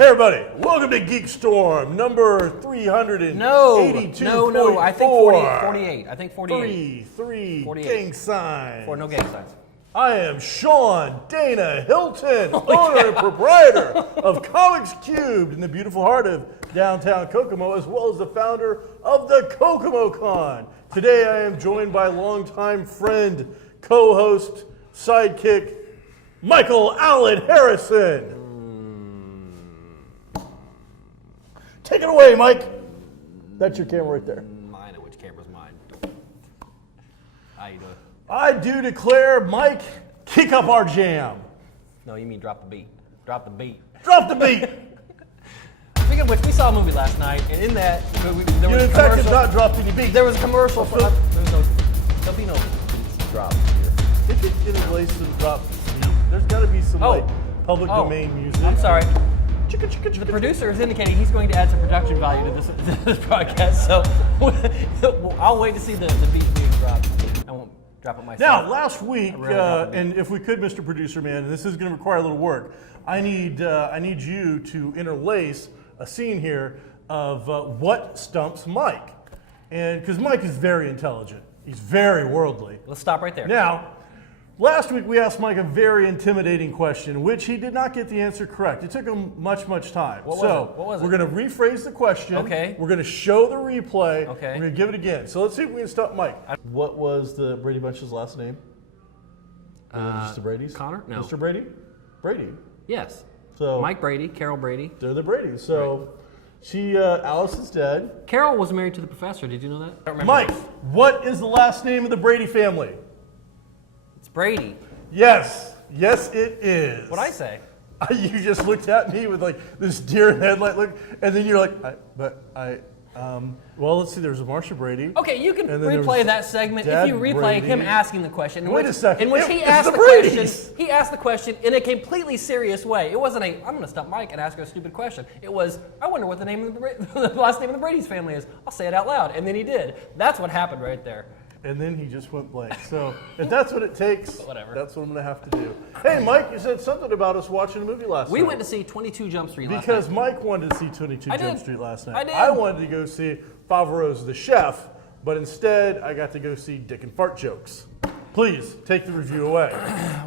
Hey everybody, welcome to GeekStorm, number 382. No, I think 48. I think 48. 48. Gang sign. No gang signs. I am Sean Dana Hilton, owner and proprietor of Comics Cubed in the beautiful heart of downtown Kokomo, as well as the founder of the Kokomo Con. Today I am joined by longtime friend, co-host, sidekick, Michael Allen Harrison. Take it away, Mike. That's your camera right there. I know which camera's mine. How you doing? I do declare, Mike, kick up our jam. No, you mean drop the beat. Drop the beat. Drop the beat. Speaking of which, we saw a movie last night, and in that, there was You in a fact did commercial. not drop any beat. There was a commercial for. There'll be no beats dropped here. If it didn't play some drop beat, there's got to be some public domain music. I'm sorry. Chicka, chicka, chicka, The chicka. producer is indicating he's going to add some production value to this broadcast, so I'll wait to see the beat being dropped. I won't drop it myself. Now, last week, really drop the beat. and if we could, Mr. Producer Man, and this is going to require a little work, I need you to interlace a scene here of what stumps Mike, and because Mike is very intelligent, he's very worldly. Let's stop right there. Now, last week we asked Mike a very intimidating question, which he did not get the answer correct. It took him much time. What was it? We're going to rephrase the question. Okay. We're going to show the replay. Okay. We're going to give it again. So let's see if we can stop Mike. What was the Brady Bunch's last name? Just the Brady's? Connor? No. Mr. Brady? Brady. Yes. So Mike Brady, Carol Brady. they're the Bradys. So Alice is dead. Carol was married to the professor. Did you know that? I don't remember. Mike, what is the last name of the Brady family? It's Brady. Yes, it is. What'd I say? You just looked at me with like this deer in headlight look, and then you're like, well, let's see, there's a Marsha Brady. Okay, you can And then there replay was that segment Dad if you replay Brady. him asking the question. Wait a second. In which It's he asked the the question. Bradys. He asked the question in a completely serious way. It wasn't I'm going to stop Mike and ask her a stupid question. It was, I wonder what the name of the last name of the Brady's family is. I'll say it out loud, and then he did. That's what happened right there. And then he just went blank. So if that's what it takes, Whatever. that's what I'm going to have to do. Hey, Mike, you said something about us watching a movie last night. We went to see 22 Jump Street last Because night. Mike wanted to see 22 I Jump did. Street last night. I did. I wanted to go see Favreau's The Chef, but instead I got to go see Dick and Fart Jokes. Please, take the review away.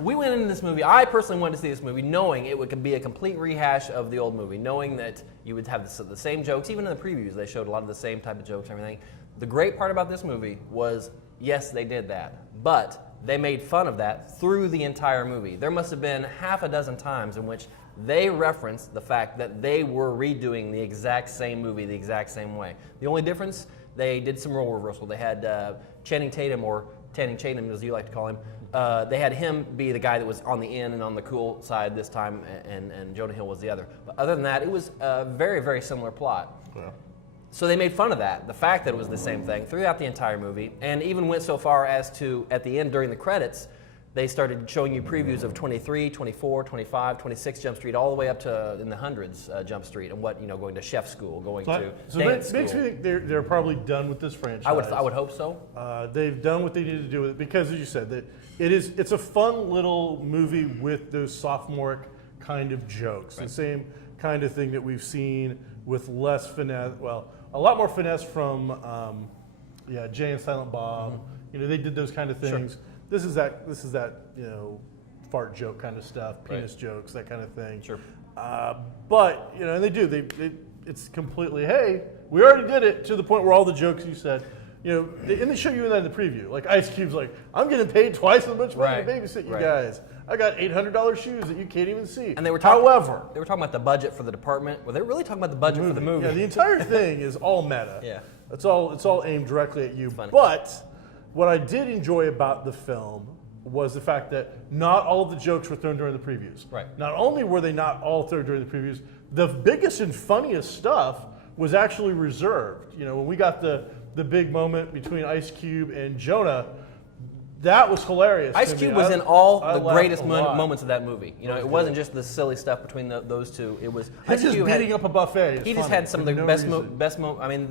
We went into this movie, I personally wanted to see this movie knowing it would be a complete rehash of the old movie, knowing that you would have the same jokes. Even in the previews, they showed a lot of the same type of jokes and everything. The great part about this movie was, yes, they did that, but they made fun of that through the entire movie. There must have been half a dozen times in which they referenced the fact that they were redoing the exact same movie the exact same way. The only difference, they did some role reversal. They had Channing Tatum, or Channing Tatum as you like to call him, they had him be the guy that was on the in and on the cool side this time, and Jonah Hill was the other. But other than that, it was a very, very similar plot. Yeah. So they made fun of that, the fact that it was the same thing throughout the entire movie, and even went so far as to, at the end during the credits, they started showing you previews of 23, 24, 25, 26 Jump Street, all the way up to in the hundreds Jump Street, and what, going to chef school, going to So dance it makes school. me think they're probably done with this franchise. I would hope so. They've done what they needed to do with it because, as you said, that it's a fun little movie with those sophomoric kind of jokes, Right. the same kind of thing that we've seen with less finesse. Well, a lot more finesse from Jay and Silent Bob. Mm-hmm. They did those kind of things. Sure. This is that fart joke kind of stuff, penis Right. jokes, that kind of thing. Sure. But and they do. It's completely, hey, we already did it, to the point where all the jokes you said, and they show you that in the preview. Like Ice Cube's like, I'm getting paid twice as much money to Right. babysit you Right. guys. I got $800 shoes that you can't even see. And they were talking, However, they were talking about the budget for the department. Were they really talking about the budget for the movie? Yeah, the entire thing is all meta. Yeah. It's all aimed directly at you. funny. But what I did enjoy about the film was the fact that not all of the jokes were thrown during the previews. Right. Not only were they not all thrown during the previews, the biggest and funniest stuff was actually reserved. You know, when we got the big moment between Ice Cube and Jonah, that was hilarious. Ice to Cube me. was in all I the laughed greatest a lot. moments of that movie. You know, it wasn't just the silly stuff between those two. It was Him Ice just Cube beating up a buffet. Is He just funny, had some of for the no best reason. I mean,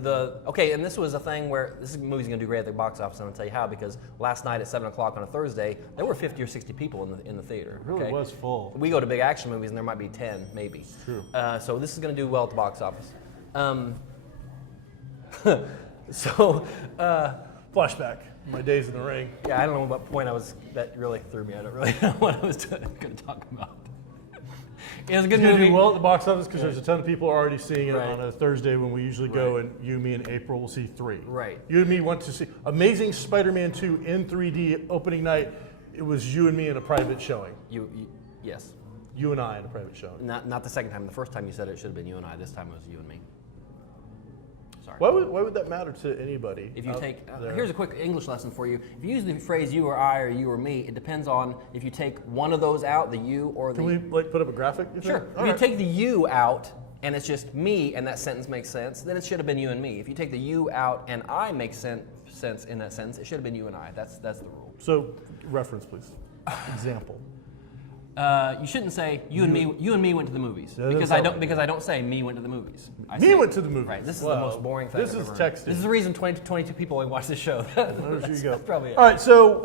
and this was a thing where this movie's going to do great at the box office. I'm going to tell you how, because last night at 7 o'clock on a Thursday, there were 50 or 60 people in the theater. It really was full. We go to big action movies, and there might be 10, maybe. True. So this is going to do well at the box office. Flashback. My days in the ring. Yeah, I don't know what point that really threw me. I don't really know what I was going to talk about. It was a good It's going to movie. do well at the box office because there's a ton of people already seeing it Right. on a Thursday when we usually go, and you, me, and April will see 3. Right. You and me went to see Amazing Spider-Man 2 in 3D opening night. It was you and me in a private showing. Yes. You and I in a private showing. Not the second time. The first time you said it should have been you and I. This time it was you and me. Sorry. Why would that matter to anybody? If you take, there? here's a quick English lesson for you. If you use the phrase you or I or you or me, it depends on if you take one of those out, the you or the... Can we put up a graphic? You think? Sure. All If you right. take the you out and it's just me and that sentence makes sense, then it should have been you and me. If you take the you out and I make sense in that sentence, it should have been you and I. That's the rule. So, reference, please. Example. You shouldn't say you and me went to the movies That because doesn't I sound don't say me went to the movies. I Me say- went to the movies. Right. This is Wow. the most boring thing. This I've is ever texting. heard. This is the reason 22 people only watch this show. There you go. That's probably it. All right, so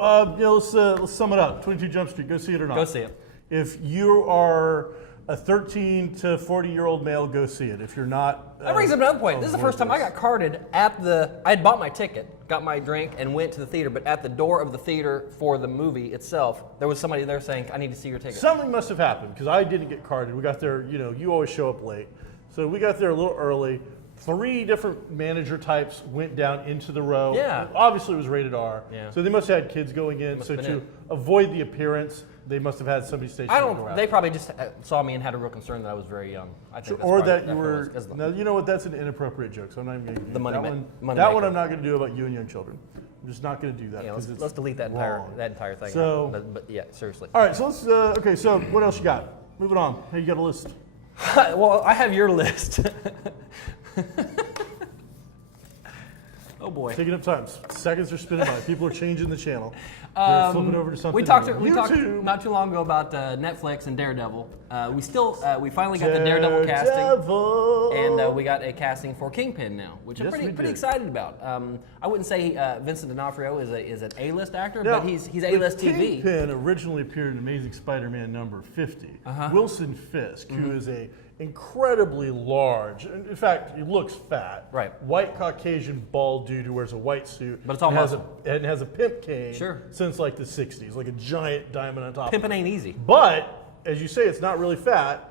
let's sum it up. 22 Jump Street. Go see it or not. Go see it. If you are a 13 to 40-year-old male, go see it. If you're not, That brings up another point. This is the first time I got. got carded at the. I had bought my ticket, got my drink, and went to the theater. But at the door of the theater for the movie itself, there was somebody there saying, "I need to see your ticket." Something must have happened because I didn't get carded. We got there, you always show up late. So we got there a little early. 3 different manager types went down into the row. Yeah. Obviously, it was rated R. Yeah. So they must have had kids going in. Must So have to been it. avoid the appearance, they must have had somebody stationed. I around. don't. They probably just saw me and had a real concern that I was very young. I think that's Or probably- that you that's what it were. was, 'cause the- Now you know what? That's an inappropriate joke. So I'm not even going to do The money that ma- one. money That maker. one I'm not going to do about you and young children. I'm just not going to do that Yeah, because it's let's delete that wrong. entire thing. So- but yeah, seriously. All right, so let's. Okay, so what else you got? Moving on. Hey, you got a list. Well, I have your list. Oh boy. Taking up time. Seconds are spinning by. People are changing the channel. They're flipping over to something. We talked new. we talked YouTube. not too long ago about Netflix and Daredevil. We finally got the Daredevil casting, Daredevil. and we got a casting for Kingpin now, which Yes, I'm we pretty did. excited about. I wouldn't say Vincent D'Onofrio is an A-list actor, Now, but he's A-list the TV. Kingpin originally appeared in Amazing Spider-Man number 50. Uh-huh. Wilson Fisk, Mm-hmm. who is a incredibly large, in fact, he looks fat. Right. White Caucasian bald dude who wears a white suit. But it's all and has muscle. and has a pimp cane. Sure. Since like the 60s, like a giant diamond on top. Pimpin' ain't easy. But as you say, it's not really fat.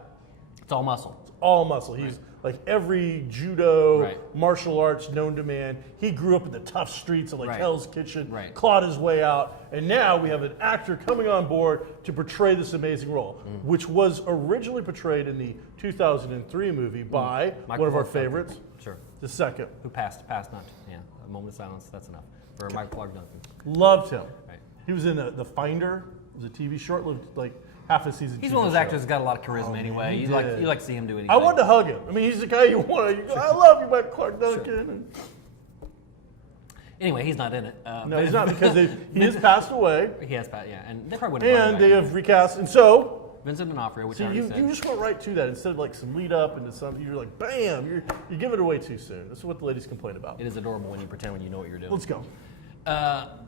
It's all muscle. All muscle. He's like every judo, Right. martial arts known to man. He grew up in the tough streets of like Right. Hell's Kitchen, Right. clawed his way out, and now we have an actor coming on board to portray this amazing role, which was originally portrayed in the 2003 movie by Michael one of our Clark Duncan. favorites, Sure. the second. Who passed not. Yeah. A moment of silence. That's enough for Michael Clark Duncan. Loved him. Right. He was in The Finder. It was a TV short, lived like half a season. He's TV one of those show. actors that's got a lot of charisma Oh, man, anyway. he You like did. to see him do anything. I wanted to hug him. I mean, he's the guy you want. You go, I love you, Michael Clark Duncan. Anyway, he's not in it. No, he's not because he has passed away, He has, yeah, and they probably wouldn't. and they have recast. And so, Vincent D'Onofrio, which I see, already you said. just went right to that instead of like some lead up into something. You're like, bam! You give it away too soon. That's what the ladies complain about. It is adorable when you pretend when you know what you're doing. Let's go.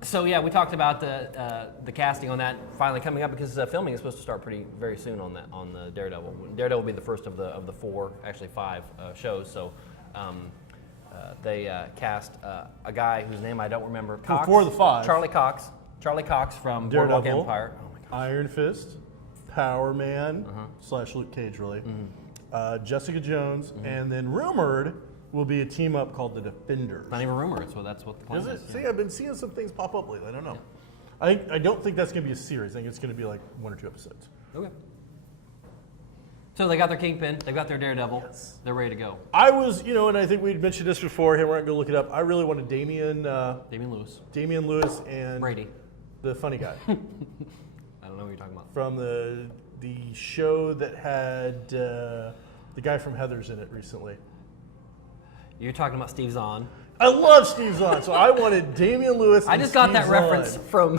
So yeah, we talked about the casting on that finally coming up because filming is supposed to start very soon on the Daredevil. Daredevil will be the first of the 4, actually 5 shows. So they cast a guy whose name I don't remember. Cox, 4 of the 5. Charlie Cox. Charlie Cox from Boardwalk Daredevil, Empire. Oh my God. Iron Fist, Power Man Uh-huh. / Luke Cage, really. Jessica Jones, and then rumored will be a team up called the Defenders. Not even a rumor. That's what the plan Is is. it? See, I've been seeing some things pop up lately. I don't know. I don't think that's going to be a series. I think it's going to be like 1 or 2 episodes. Okay. So they got their Kingpin. They got their Daredevil. Yes. They're ready to go. I was, and I think we'd mentioned this before. Hey, we're not going to look it up. I really wanted Damian Lewis and Brady. the funny guy I don't know what you're talking about. from the show that had the guy from Heathers in it recently. You're talking about Steve Zahn. I love Steve Zahn, so I wanted Damian Lewis. I and just got Steve that Zahn. reference from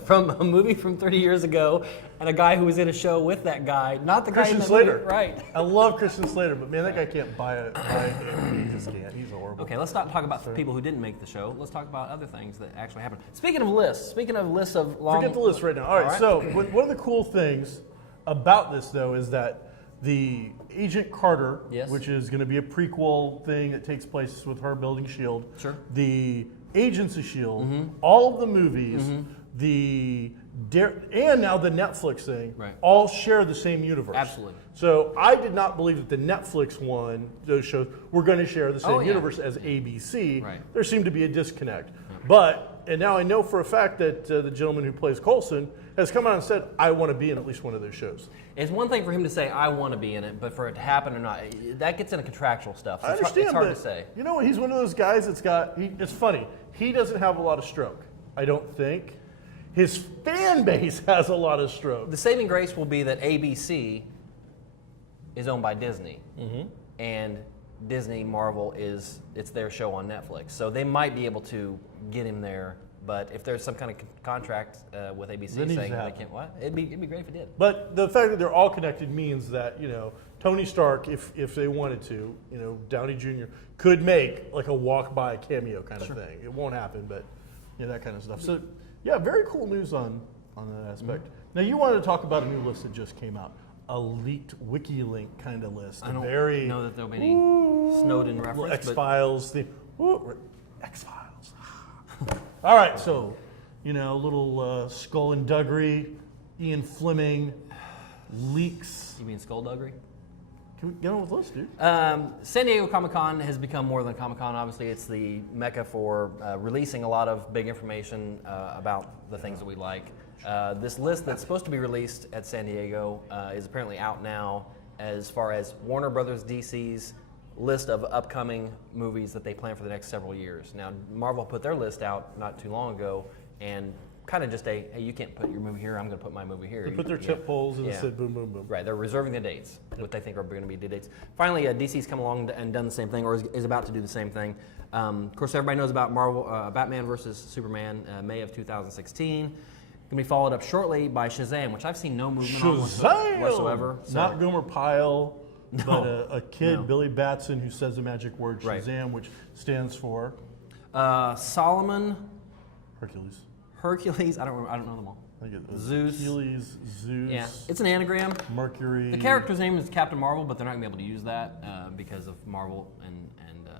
from a movie from 30 years ago, and a guy who was in a show with that guy, not the guy Christian in that Slater. movie. Right. I love Christian Slater, but man, that guy can't buy him. He just can't. He's horrible. Okay, let's not talk about people who didn't make the show. Let's talk about other things that actually happened. Speaking of lists of long... Forget the list right now. All right, so one of the cool things about this, though, is that the Agent Carter, Yes. which is going to be a prequel thing that takes place with her building S.H.I.E.L.D., Sure. the Agents of S.H.I.E.L.D., all of the movies, and now the Netflix thing, Right. all share the same universe. Absolutely. So I did not believe that the Netflix one, those shows, were going to share the same yeah. universe as ABC. Right. There seemed to be a disconnect. And now I know for a fact that the gentleman who plays Coulson has come out and said, I want to be in at least one of those shows. It's one thing for him to say, I want to be in it, but for it to happen or not, that gets into contractual stuff. So I understand, it's hard but to say. you know what? He's one of those guys that's got, it's funny, he doesn't have a lot of stroke, I don't think. His fan base has a lot of stroke. The saving grace will be that ABC is owned by Disney, and Disney Marvel it's their show on Netflix, so they might be able to get him there. But if there's some kind of contract with ABC That needs saying to they happen. can't, what? It'd be great if it did. But the fact that they're all connected means that, Tony Stark, if they wanted to, Downey Jr. could make like a walk-by cameo kind of thing. It won't happen, but that kind of stuff. So, yeah, very cool news on that aspect. Now, you wanted to talk about a new list that just came out. A leaked WikiLink kind of list. I don't very know that there'll be any Snowden reference. X-Files. X-Files. All right, so, little skullduggery, Ian Fleming, leaks. You mean skullduggery? Can we get on with the list, dude? San Diego Comic-Con has become more than Comic-Con. Obviously, it's the mecca for releasing a lot of big information about the things that we like. This list that's supposed to be released at San Diego is apparently out now as far as Warner Brothers DC's list of upcoming movies that they plan for the next several years. Now, Marvel put their list out not too long ago, and kind of just hey, you can't put your movie here, I'm going to put my movie here. They put their tip poles and it said boom, boom, boom. Right, they're reserving the dates, what they think are going to be due dates. Finally, DC's come along and done the same thing, or is about to do the same thing. Of course, everybody knows about Batman versus Superman, May of 2016. Going to be followed up shortly by Shazam, which I've seen no movement on whatsoever. So. Not Gomer Pyle, but a kid, Billy Batson, who says the magic word Shazam, which stands for Solomon, Hercules. I don't know them all. I think it was Zeus. Hercules, Zeus. Yeah, it's an anagram. Mercury. The character's name is Captain Marvel, but they're not going to be able to use that because of Marvel and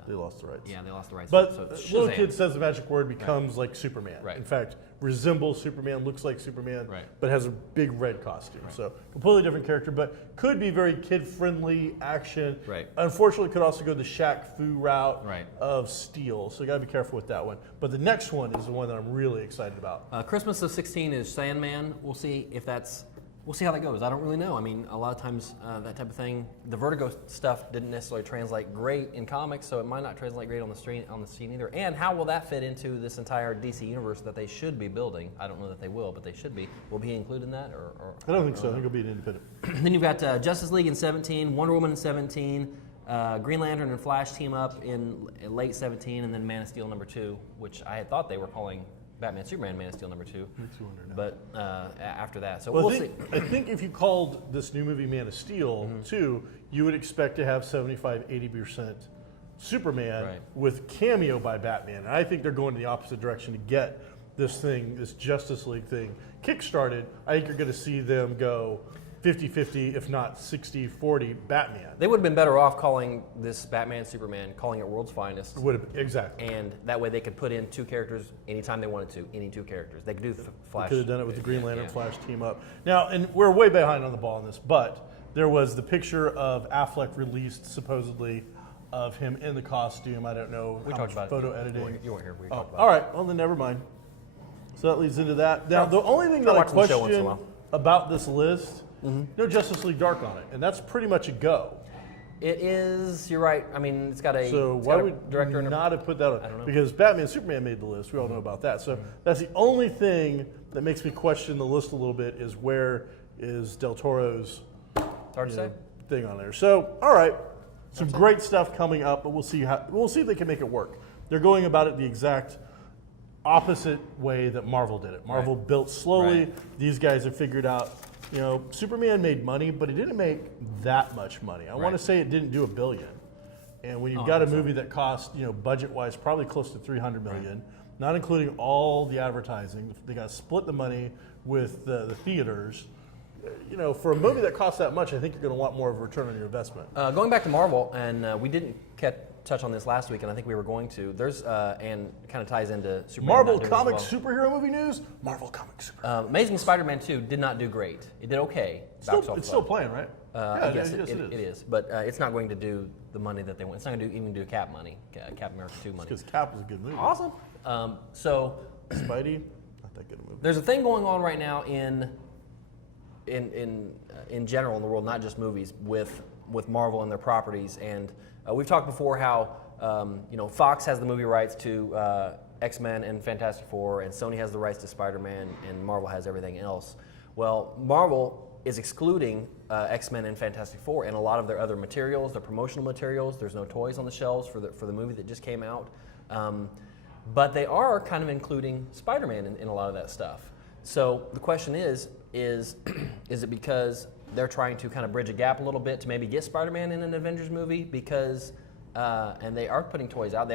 they lost the rights. Yeah, they lost the rights. But so little kid says the magic word becomes like Superman. Right. In fact, resembles Superman, looks like Superman, Right. but has a big red costume. Right. So completely different character, but could be very kid-friendly action. Right. Unfortunately, could also go the Shaq Fu route Right. of Steel. So you got to be careful with that one. But the next one is the one that I'm really excited about. Christmas of 16 is Sandman. We'll see if that's. We'll see how that goes. I don't really know. I mean, a lot of times that type of thing, the Vertigo stuff didn't necessarily translate great in comics, so it might not translate great on the screen either. And how will that fit into this entire DC universe that they should be building? I don't know that they will, but they should be. Will he include in that? Or I don't think so. I think it'll be an independent. Then you've got Justice League in 17, Wonder Woman in 17, Green Lantern and Flash team up in late 17, and then Man of Steel #2, which I had thought they were calling Batman Superman Man of Steel #2, but after that, so we'll see. I think if you called this new movie Man of Steel 2, you would expect to have 75-80% Superman with cameo by Batman. And I think they're going in the opposite direction to get this Justice League thing kickstarted. I think you're going to see them go 50-50, if not 60-40 Batman. They would have been better off calling this Batman Superman, calling it World's Finest. Would have, exactly. And that way they could put in two characters anytime they wanted to, any two characters. They could do Flash. They could have done it with the Green Lantern Flash team up. Now, and we're way behind on the ball on this, but there was the picture of Affleck released supposedly of him in the costume. I don't know We how talked much about photo it. editing. You weren't here. We talked about all right. Well, then never mind. So that leads into that. Now, the only thing that I watching the show once in a question while. about this list, no Justice League Dark on it, and that's pretty much a go. It is. You're right. I mean, it's got a. So it's why got a would director you and a, not have put that on? I don't know. Because Batman Superman made the list. We all know about that. So that's the only thing that makes me question the list a little bit is where is Del Toro's It's hard to say. thing on there. So, all right. Some great stuff coming up, but we'll see if they can make it work. They're going about it the exact opposite way that Marvel did it. Marvel built slowly. Right. These guys have figured out, Superman made money, but it didn't make that much money. I want to say it didn't do $1 billion. And when you've got a movie that cost, budget-wise, probably close to $300 million, not including all the advertising, they got to split the money with the theaters. For a movie that costs that much, I think you're going to want more of a return on your investment. Going back to Marvel, and we didn't touch on this last week, and I think we were going to. There's and kind of ties into Superman. Marvel comic superhero movie news. Marvel comic superhero. Amazing Spider-Man 2 did not do great. It did okay. It's still playing, right? Yes, it is. But it's not going to do the money that they want. It's not going to even do Cap money, Cap America 2 money. Because Cap is a good movie. Awesome. So Spidey, not that good a movie. There's a thing going on right now in general in the world, not just movies, with Marvel and their properties. And we've talked before how Fox has the movie rights to X-Men and Fantastic Four, and Sony has the rights to Spider-Man, and Marvel has everything else. Well, Marvel is excluding X-Men and Fantastic Four and a lot of their other materials, their promotional materials. There's no toys on the shelves for the movie that just came out. But they are kind of including Spider-Man in a lot of that stuff. So the question is it because they're trying to kind of bridge a gap a little bit to maybe get Spider-Man in an Avengers movie? Because, and they are putting toys out.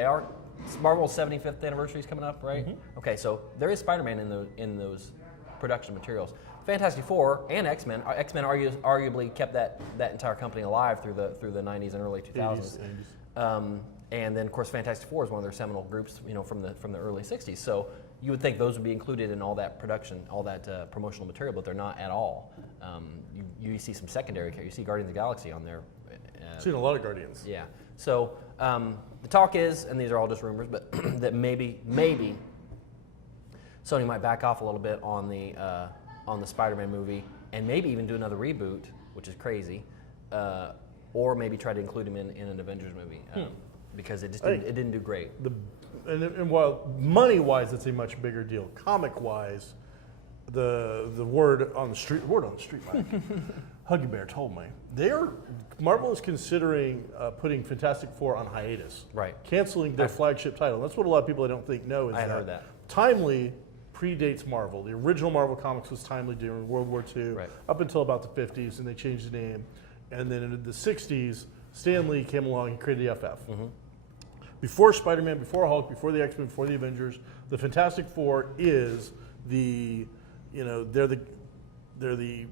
Marvel's 75th anniversary is coming up, right? Mm-hmm. Okay, so there is Spider-Man in those production materials. Fantastic Four and X-Men. X-Men arguably kept that entire company alive through the 90s and early 2000s. 80s. And then, of course, Fantastic Four is one of their seminal groups, from the early 60s. So you would think those would be included in all that production, all that promotional material, but they're not at all. You see some secondary care. You see Guardians of the Galaxy on there. I've seen a lot of Guardians. Yeah. So the talk is, and these are all just rumors, but that maybe Sony might back off a little bit on the Spider-Man movie, and maybe even do another reboot, which is crazy, or maybe try to include him in an Avengers movie. Because it didn't do great. And while money-wise, it's a much bigger deal. Comic-wise, the word on the street, Mike, Huggy Bear told me, Marvel is considering putting Fantastic Four on hiatus. Right. Canceling their flagship title. That's what a lot of people I don't think know. I heard that. Timely predates Marvel. The original Marvel Comics was Timely during World War II, up until about the 50s, and they changed the name. And then in the 60s, Stan Lee came along and created the FF. Mm-hmm. Before Spider-Man, before Hulk, before the X-Men, before the Avengers, the Fantastic Four is they're the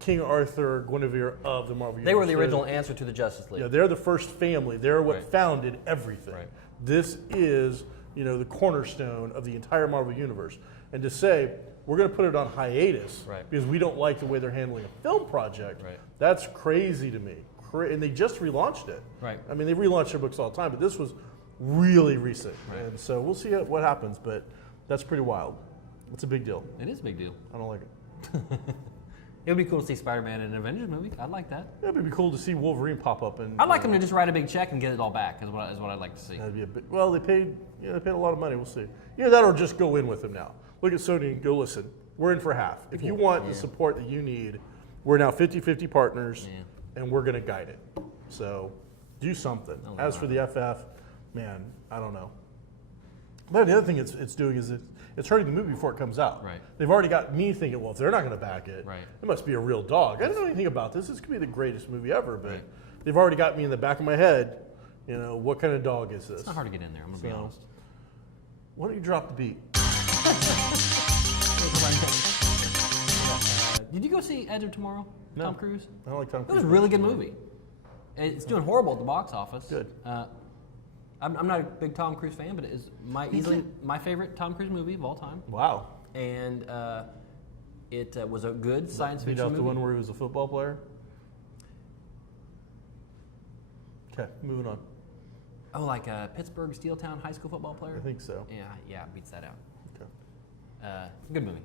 King Arthur, Guinevere of the Marvel Universe. They were the original answer to the Justice League. Yeah, they're the first family. They're what founded everything. Right. This is, the cornerstone of the entire Marvel Universe. And to say, we're going to put it on hiatus because we don't like the way they're handling a film project, that's crazy to me. And they just relaunched it. Right. I mean, they relaunch their books all the time, but this was really recent. Right. And so we'll see what happens, but that's pretty wild. It's a big deal. It is a big deal. I don't like it. It would be cool to see Spider-Man in an Avengers movie. I'd like that. Yeah, it'd be cool to see Wolverine pop up. And I'd like him to just write a big check and get it all back. Is what I'd like to see. That'd be well, they paid a lot of money. We'll see. That or just go in with him now. Look at Sony and go, listen, we're in for half. If you want the support that you need, we're now 50-50 partners. Yeah. And we're going to guide it. So do something. As for the FF, man, I don't know. But the other thing it's doing is it's hurting the movie before it comes out. Right. They've already got me thinking, well, if they're not going to back it, it must be a real dog. I don't know anything about this. This could be the greatest movie ever, but they've already got me in the back of my head, what kind of dog is this? It's not hard to get in there, I'm going to be honest. Why don't you drop the beat? Did you go see Edge of Tomorrow? No. Tom Cruise? I don't like Tom Cruise. It was a really good movie. It's doing horrible at the box office. Good. I'm not a big Tom Cruise fan, but it is easily my favorite Tom Cruise movie of all time. Wow. And it was a good science fiction movie. The one where he was a football player? Okay, moving on. Oh, like a Pittsburgh Steeltown high school football player? I think so. Yeah, beats that out. Okay. Good movie.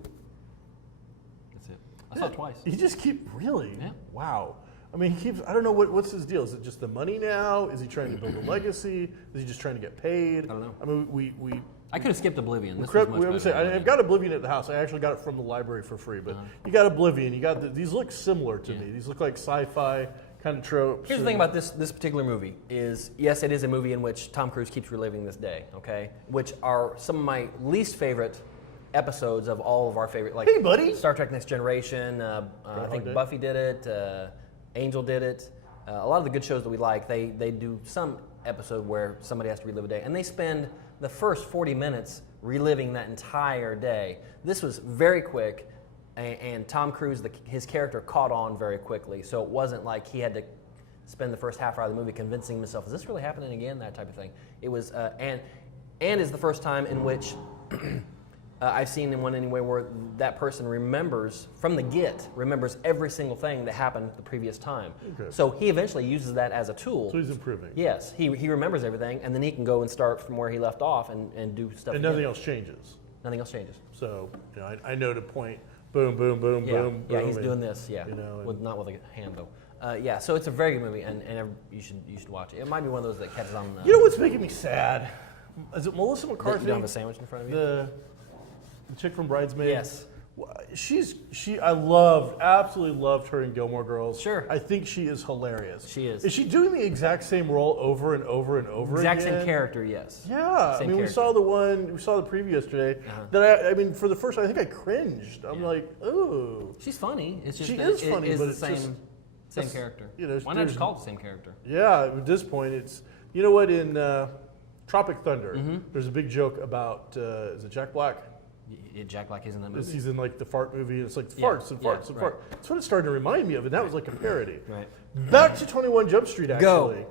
That's it. I saw it twice. You just keep, really? Yeah. Wow. I mean, he keeps, I don't know, what's his deal? Is it just the money now? Is he trying to build a legacy? Is he just trying to get paid? I don't know. I mean, I could have skipped Oblivion. I've got Oblivion at the house. I actually got it from the library for free, but you got Oblivion. You got these look similar to me. These look like sci-fi kind of tropes. Here's the thing about this particular movie is, yes, it is a movie in which Tom Cruise keeps reliving this day, okay? Which are some of my least favorite episodes of all of our favorite, like Hey, buddy. Star Trek Next Generation, I think Buffy did it, Angel did it. A lot of the good shows that we like, they do some episode where somebody has to relive a day, and they spend the first 40 minutes reliving that entire day. This was very quick, and Tom Cruise, his character caught on very quickly, so it wasn't like he had to spend the first half hour of the movie convincing himself, is this really happening again, that type of thing. It was, and is the first time in which I've seen in one anyway where that person remembers, from the get, remembers every single thing that happened the previous time. Okay. So he eventually uses that as a tool. So he's improving. Yes, he remembers everything, and then he can go and start from where he left off and do stuff And again. nothing else changes. Nothing else changes. So I know to point, boom, boom, boom, boom, Yeah, boom. he's doing this, not with a hand though. So it's a very good movie, and you should watch it. It might be one of those that catches on. You know what's making me sad? Is it Melissa You McCarthy? don't have a sandwich in front of you? The chick from Bridesmaids? Yes. I absolutely loved her in Gilmore Girls. Sure. I think she is hilarious. She is. Is she doing the exact same role over and over and over again? Exact same character, yes. Yeah. Same we saw the preview yesterday. That for the first time, I think I cringed. I'm like, ooh. She's funny. It's just She is funny, it's but the it's same just, character. Why not there's- just call it the same character? Yeah, at this point, it's, you know what, in Tropic Thunder, there's a big joke about, is it Jack Black? Jack Black is in that movie. He's in like the fart movie, and it's like farts and farts and farts. That's what it started to remind me of, and that was like a parody. Right. Back to 21 Jump Street, actually. Go.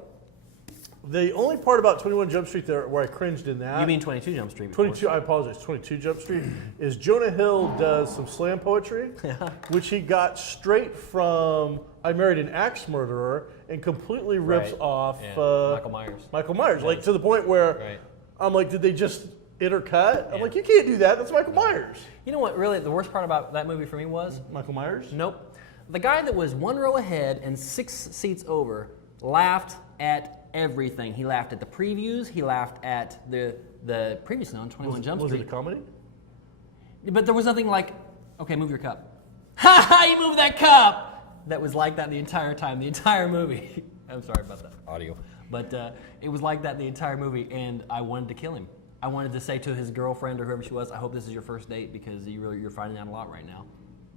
The only part about 21 Jump Street there where I cringed in that. You mean 22 Jump Street? 22, I apologize, 22 Jump Street, is Jonah Hill does some slam poetry, which he got straight from I Married an Axe Murderer, and completely rips off Michael Myers. Michael Myers, like to the point where I'm like, did they just intercut? I'm like, you can't do that. That's Michael Myers. You know what? Really, the worst part about that movie for me was Michael Myers? Nope. The guy that was one row ahead and 6 seats over laughed at everything. He laughed at the previews. He laughed at the previously on 21 Jump Street. Was it a comedy? But there was nothing like, okay, move your cup. Ha ha! You move that cup. That was like that the entire time, the entire movie. I'm sorry about that audio, but it was like that the entire movie, and I wanted to kill him. I wanted to say to his girlfriend or whoever she was, I hope this is your first date because you're finding out a lot right now.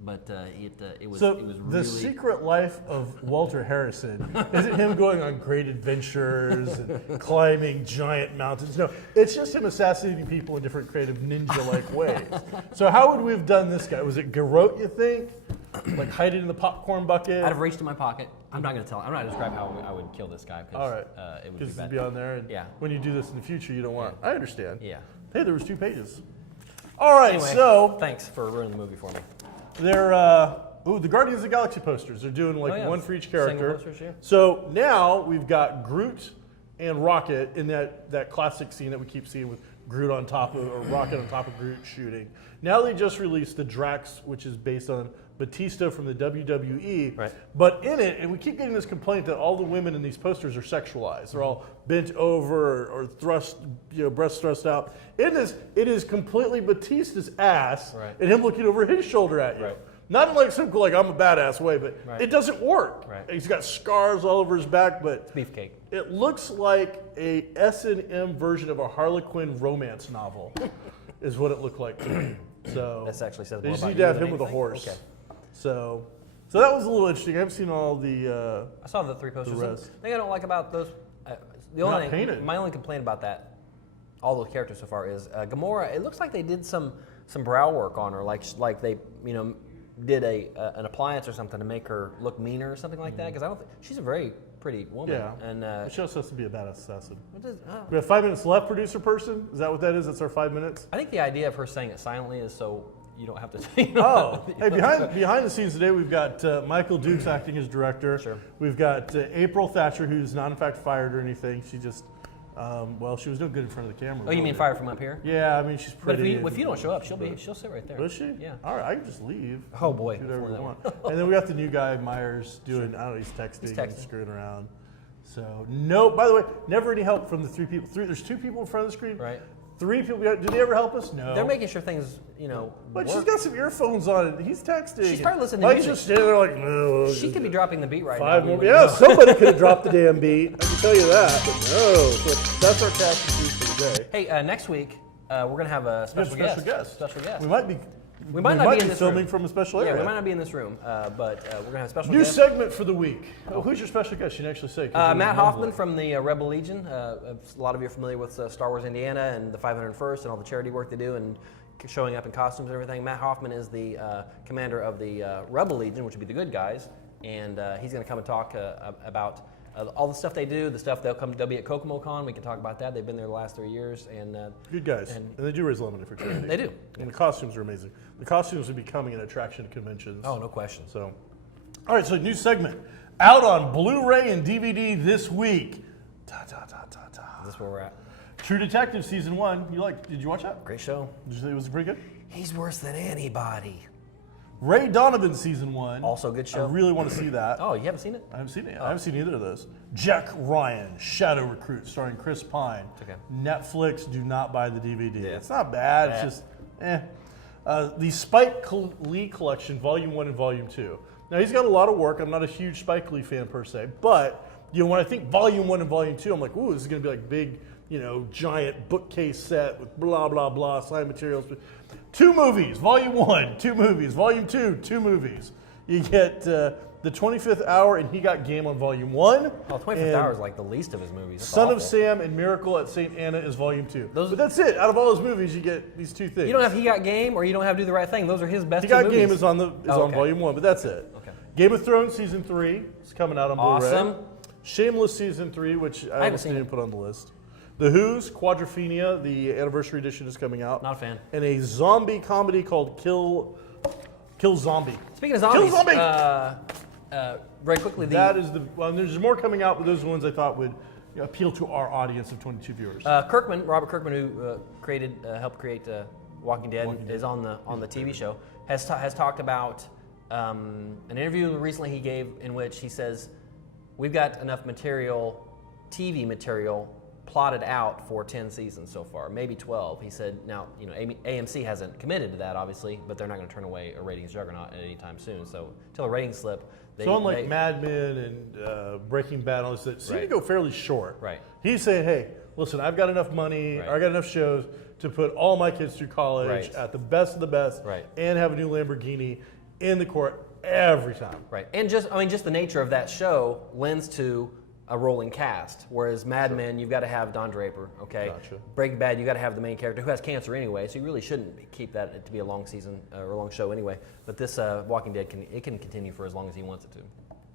But it was really... The secret life of Walter Harrison isn't him going on great adventures and climbing giant mountains. No, it's just him assassinating people in different creative ninja-like ways. So how would we have done this guy? Was it garrote, you think? Like hiding in the popcorn bucket? I'd have reached in my pocket. I'm not going to tell. I'm not going to describe how I would kill this guy. All right. It would Because be it'd bad. be on there. And when you do this in the future, you don't want. I understand. Yeah. Hey, there was 2 pages. All right, Anyway, so thanks for ruining the movie for me. they're the Guardians of the Galaxy posters. They're doing like one for each character. Single posters, yeah. So now we've got Groot and Rocket in that classic scene that we keep seeing with Groot on top of, or Rocket on top of Groot shooting. Now they just released the Drax, which is based on Batista from the WWE. Right. But in it, and we keep getting this complaint that all the women in these posters are sexualized. They're all bent over or thrust, breasts thrust out. In this, it is completely Batista's ass and him looking over his shoulder at you. Right. Not in like some cool, like I'm a badass way, but it doesn't work. Right. He's got scars all over his back, but It's beefcake. it looks like a S&M version of a Harlequin romance novel, is what it looked like to me. So That actually says they more just about need you to have than him with a anything? horse. Okay. So that was a little interesting. I haven't seen all the. I saw the 3 posters. The rest. The thing I don't like about those, my only complaint about that, all those characters so far is Gamora. It looks like they did some brow work on her, like they did an appliance or something to make her look meaner or something like that. Because I don't think she's a very pretty woman. Yeah, and she also has to be a badass assassin. what is, We have 5 minutes left, producer person. Is that what that is? That's our 5 minutes. I think the idea of her saying it silently is so you don't have to. Hey, behind the scenes today, we've got Michael Dukes acting as director. Sure. We've got April Thatcher, who's not in fact fired or anything. She just, she was no good in front of the camera. Oh, you mean fired from up here? Yeah, I mean she's But pretty. if you don't show up, she'll sit right there. Will she? Yeah. All right, I can just leave. Oh boy. Do whatever we want. And then we got the new guy Myers doing. I don't know. He's texting and texting. screwing around. So no. By the way, never any help from the 3 people. There's 2 people in front of the screen. Right. 3 people. Do they ever help us? No. They're making sure things, But work. she's got some earphones on and he's texting. She's probably listening to Mike's music. just standing there like, no. She could be dropping the beat right 5 now. more. Yeah, somebody could have dropped the damn beat. I can tell you that. But no. So that's our cast and for the day. Hey, next week, we're going to have a special guest. Special guest. We might not be in this filming room. from a special area. Yeah, we might not be in this room, but we're going to have a special New guest. segment for the week. Oh, who's your special guest? You didn't actually say. Matt Hoffman from the Rebel Legion. A lot of you are familiar with Star Wars Indiana and the 501st and all the charity work they do and showing up in costumes and everything. Matt Hoffman is the commander of the Rebel Legion, which would be the good guys, and he's going to come and talk about all the stuff they do, the stuff they'll be at KokomoCon. We can talk about that. They've been there the last 3 years, and good guys, and they do raise a lot of money for charity. They do, and the costumes are amazing. The costumes are becoming an attraction at conventions. Oh, no question. So, all right, so new segment out on Blu-ray and DVD this week. Is this where we're at? True Detective season 1. Did you watch that? Great show. Did you think it was pretty good? He's worse than anybody. Ray Donovan season 1. Also a good show. I really want to see that. Oh, you haven't seen it? I haven't seen it yet. I haven't seen either of those. Jack Ryan, Shadow Recruit, starring Chris Pine. Okay. Netflix, do not buy the DVD. Yeah. It's not bad. It's just, the Spike Lee collection, Volume 1 and Volume 2. Now, he's got a lot of work. I'm not a huge Spike Lee fan per se, but when I think Volume 1 and Volume 2, I'm like, ooh, this is going to be like big, giant bookcase set with blah, blah, blah, side materials. 2 movies, Volume 1, 2 movies, Volume 2, 2 movies. You get the 25th Hour and He Got Game on Volume 1. Oh, 25th Hour is like the least of his movies. That's Son awful. of Sam and Miracle at St. Anna is Volume 2. But that's it. Out of all his movies, you get these 2 things. You don't have He Got Game or you don't have Do the Right Thing. Those are his best He 2 Got movies. Game is on Volume 1, but that's it. Okay. Game of Thrones Season 3 is coming out on Blu-ray. Awesome. Shameless Season 3, which I almost didn't put on the list. The Who's Quadrophenia, the anniversary edition, is coming out. Not a fan. And a zombie comedy called Kill Zombie. Speaking of zombies, Kill Zombie! very quickly, there's more coming out, but those are the ones I thought would appeal to our audience of 22 viewers. Robert Kirkman, who helped create Walking Dead, is on the TV show. Has talked about an interview recently he gave in which he says, "We've got enough TV material, plotted out for 10 seasons so far, maybe 12." He said, "Now, AMC hasn't committed to that, obviously, but they're not going to turn away a ratings juggernaut at any time soon. So, until a ratings slip." Unlike Mad Men and Breaking Bad, all this that seem to go fairly short. Right. He's saying, "Hey, listen, I've got enough money, or I got enough shows to put all my kids through college at the best of the best, and have a new Lamborghini in the court every time." Right. And just the nature of that show lends to a rolling cast, whereas Mad Men, you've got to have Don Draper, okay? Gotcha. Breaking Bad, you've got to have the main character who has cancer anyway, so you really shouldn't keep that to be a long season or a long show anyway. But this Walking Dead can continue for as long as he wants it to.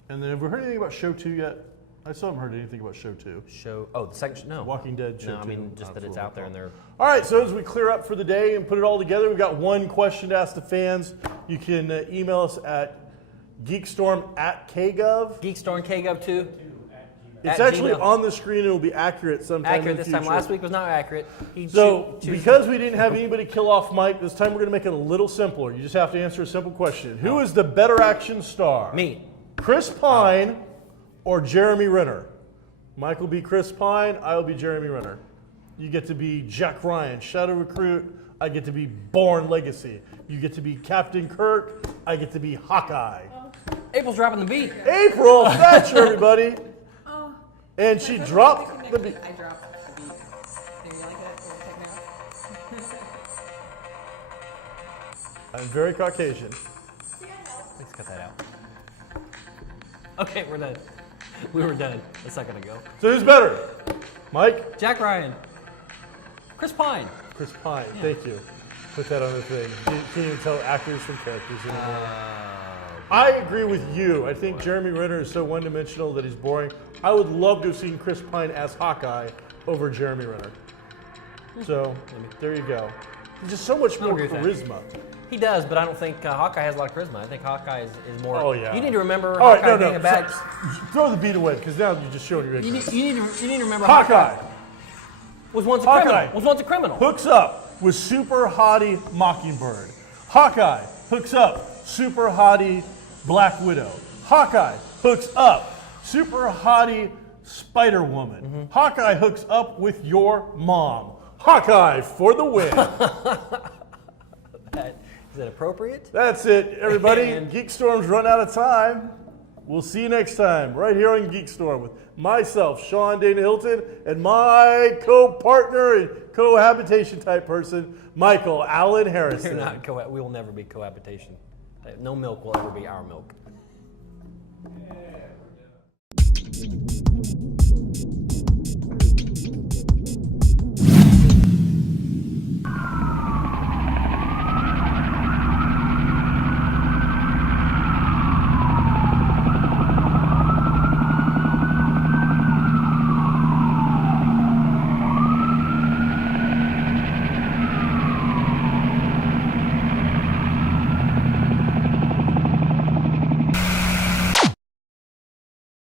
And then have we heard anything about Show 2 yet? I still haven't heard anything about Show 2. The second, no. Walking Dead Show 2. No, I mean, just that it's out there and they're... All right, so as we clear up for the day and put it all together, we've got one question to ask the fans. You can email us at GeekStorm@KGov. GeekStorm KGov 2. It's actually on the screen and it will be accurate sometime Accurate in the this time. future. Last week was not accurate. Because we didn't have anybody kill off Mike, this time we're going to make it a little simpler. You just have to answer a simple question. Who is the better action star? Me. Chris Pine or Jeremy Renner? Mike will be Chris Pine. I will be Jeremy Renner. You get to be Jack Ryan, Shadow Recruit. I get to be Bourne Legacy. You get to be Captain Kirk. I get to be Hawkeye. April's dropping the beat. April Thatcher, everybody. And she dropped the beat. I dropped the beat. There, you like it? Check it out. I'm very Caucasian. Let's cut that out. Okay, we're done. We were done a second ago. So who's better? Mike? Jack Ryan. Chris Pine. Chris Pine, thank you. Put that on the thing. Can't even tell actors from characters anymore. I agree with you. I think Jeremy Renner is so one-dimensional that he's boring. I would love to have seen Chris Pine as Hawkeye over Jeremy Renner. So, there you go. He's just so much more charisma. He does, but I don't think Hawkeye has a lot of charisma. I think Hawkeye is more... Oh, yeah. You need to remember All Hawkeye right, being a bad... Throw the beat away, because now you're just showing your ignorance. You need to remember Hawkeye was once a criminal. Hooks up with super hottie Mockingbird. Hawkeye hooks up super hottie Black Widow. Hawkeye hooks up super hottie Spider-Woman. Hawkeye hooks up with your mom. Hawkeye for the win. Is that appropriate? That's it, everybody. And- GeekStorm's run out of time. We'll see you next time, right here on GeekStorm with myself, Sean Dana Hilton, and my co-partner and cohabitation type person, Michael Allen Harrison. We will never be cohabitation. No milk will ever be our milk.